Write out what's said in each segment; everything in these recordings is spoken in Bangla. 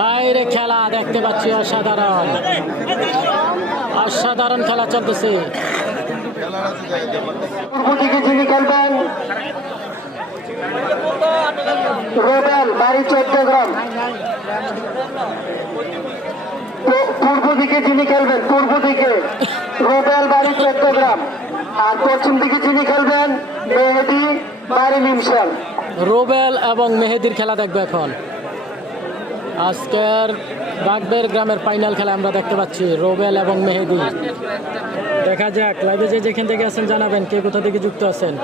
বাইরে খেলা দেখতে পাচ্ছি, অসাধারণ অসাধারণ খেলা চলতেছে। যিনি খেলবেন রোবেল বাড়ি চট্টগ্রাম। পূর্ব দিকে যিনি খেলবেন, পূর্ব দিকে রোবেল বাড়ি চট্টগ্রাম। আর পশ্চিম দিকে যিনি খেলবেন মেহেদি বাড়ি নিমশাল। রোবেল এবং মেহেদির খেলা দেখবো এখন। আজকের বাগবের গ্রামের ফাইনাল খেলা আমরা দেখতে পাচ্ছি, রোবেল এবং মেহেদি। দেখা যাক, লাইভে যেখান থেকে আছেন জানাবেন কে কোথা থেকে যুক্ত আছেন।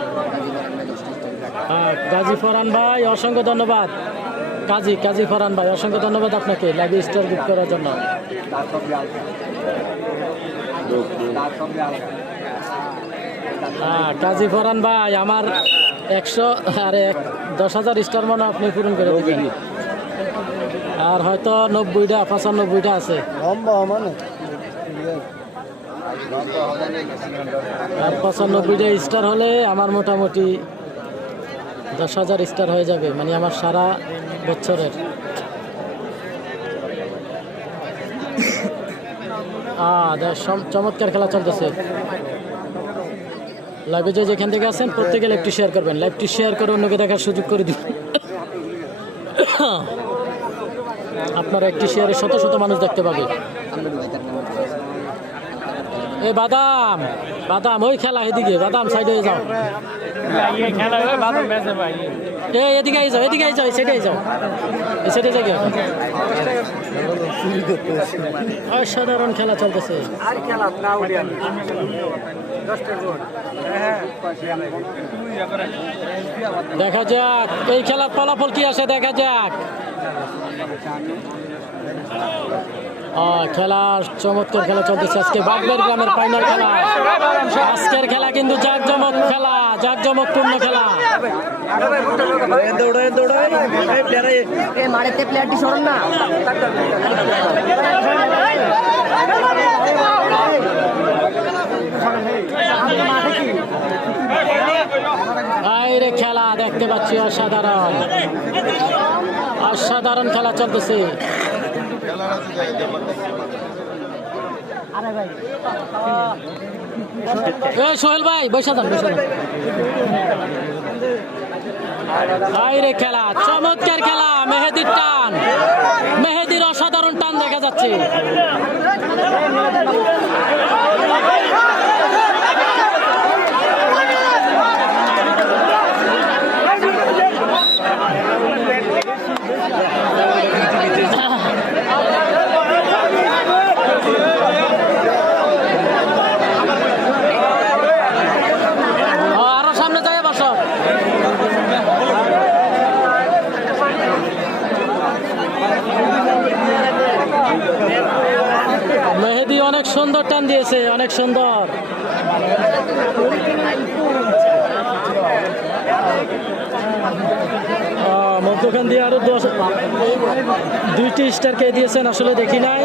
গাজী ফরহান ভাই অসংখ্য ধন্যবাদ। কাজী ফরহান ভাই অসংখ্য ধন্যবাদ আপনাকে লাইভে স্টার গিফট করার জন্য। কাজী ফরহান ভাই আমার 10,000 স্টার মনে আপনি পূরণ করে দিবেন। আর হয়তো 90টা 95টা আছে। আর 95টা স্টার হলে আমার মোটামুটি 10,000 স্টার হয়ে যাবে, মানে আমার সারা বছরের। চমৎকার খেলা চলতেছে। লাইভে যেখান থেকে আছেন প্রত্যেকে লাইভটি শেয়ার করবেন, লাইভটি শেয়ার করে অন্যকে দেখার সুযোগ করে দিবেন। আপনারা একটি শেয়ারে শত শত মানুষ দেখতে পাবে। এ বাদাম ওই খেলা, এদিকে বাদাম সাইডে যাও, এদিকে যাও, সেটাই যাও, সেটাই যাই। অসাধারণ খেলা চলতেছে। দেখা যাক এই খেলার ফলাফল কি আসে, দেখা যাক। খেলা চমৎকার খেলা চলতেছে। আজকে বাগবের গ্রামের ফাইনাল খেলা। আজকের খেলা কিন্তু জাঁকজমকপূর্ণ খেলা। বাইরে খেলা দেখতে পাচ্ছি, অসাধারণ খেলা চলতেছে। সোহেল ভাই বসে যান। বাইরে খেলা, চমৎকার খেলা, মেহেদির টান, মেহেদির অসাধারণ টান দেখা যাচ্ছে। মেহেদি অনেক সুন্দর টান দিয়েছে, অনেক সুন্দর। মধ্যখান দিয়ে আরো 2টি স্টার কে দিয়েছেন, আসলে দেখি নাই।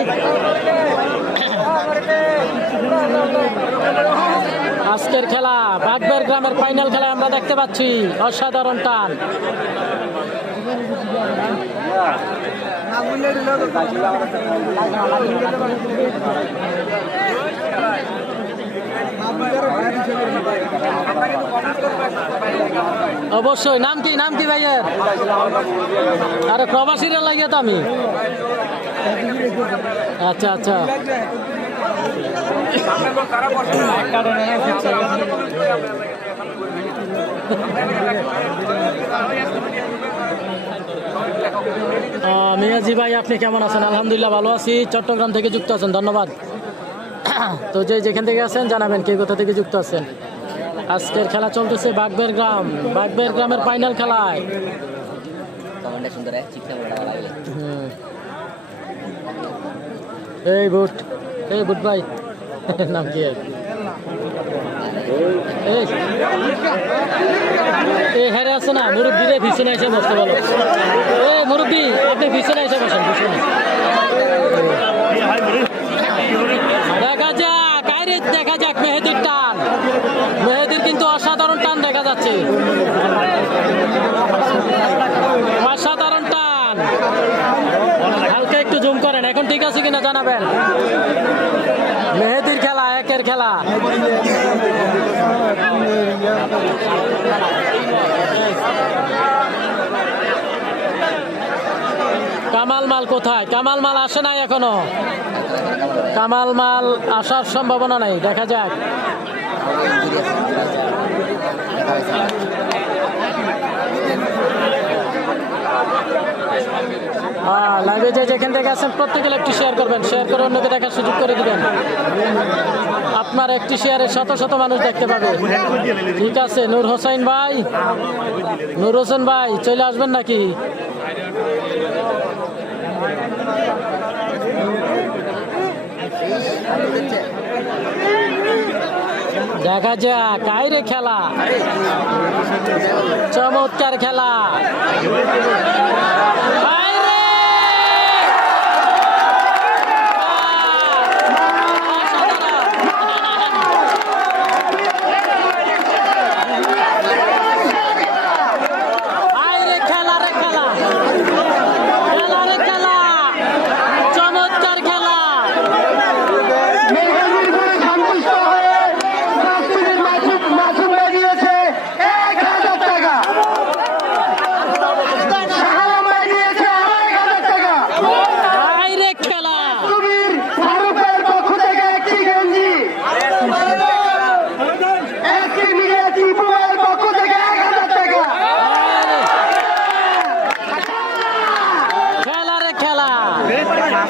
আজকের খেলা বাগবের গ্রামের ফাইনাল খেলা আমরা দেখতে পাচ্ছি, অসাধারণ টান। অবশ্যই। নাম কি ভাইয়ের? আরে প্রবাসীরা লাগে তো আমি। আচ্ছা মিয়াজি ভাই আপনি কেমন আছেন? আলহামদুলিল্লাহ ভালো আছি। চট্টগ্রাম থেকে যুক্ত আছেন, ধন্যবাদ। তো যেখান থেকে আছেন জানাবেন কে কোথা থেকে যুক্ত আছেন। আজকের খেলা চলতেছে বাগবের গ্রামের ফাইনাল খেলায়। এই বুট ভাই নাম কি? এই হেরে আছে না মুরব্বী রে, পিছনে এসে বসতে বলো। মুরব্বী আপনি পিছনে এসে বসেন, পিছনে। দেখা যাক দেখা যাক মেহেদির টান, মেহেদির কিন্তু অসাধারণ টান দেখা যাচ্ছে, অসাধারণ টান। হালকা একটু জুম করেন, এখন ঠিক আছে কিনা জানাবেন। মেহেদির খেলা, একের খেলা। কামাল মাল কোথায়? কামাল মাল আসে নাই এখনো, কামাল মাল আসার সম্ভাবনা নাই, দেখা যাক। লাইভে যে যেখান থেকে আছেন প্রত্যেকে একটু শেয়ার করবেন, শেয়ার করে অন্যকে দেখার সুযোগ করে দিবেন। আপনার একটি শেয়ারে শত শত মানুষ দেখতে পাবে। ঠিক আছে, নূর হোসেন ভাই, নূর হোসেন ভাই চলে আসবেন নাকি? দেখা যাক, কাইরে খেলা, চমৎকার খেলা।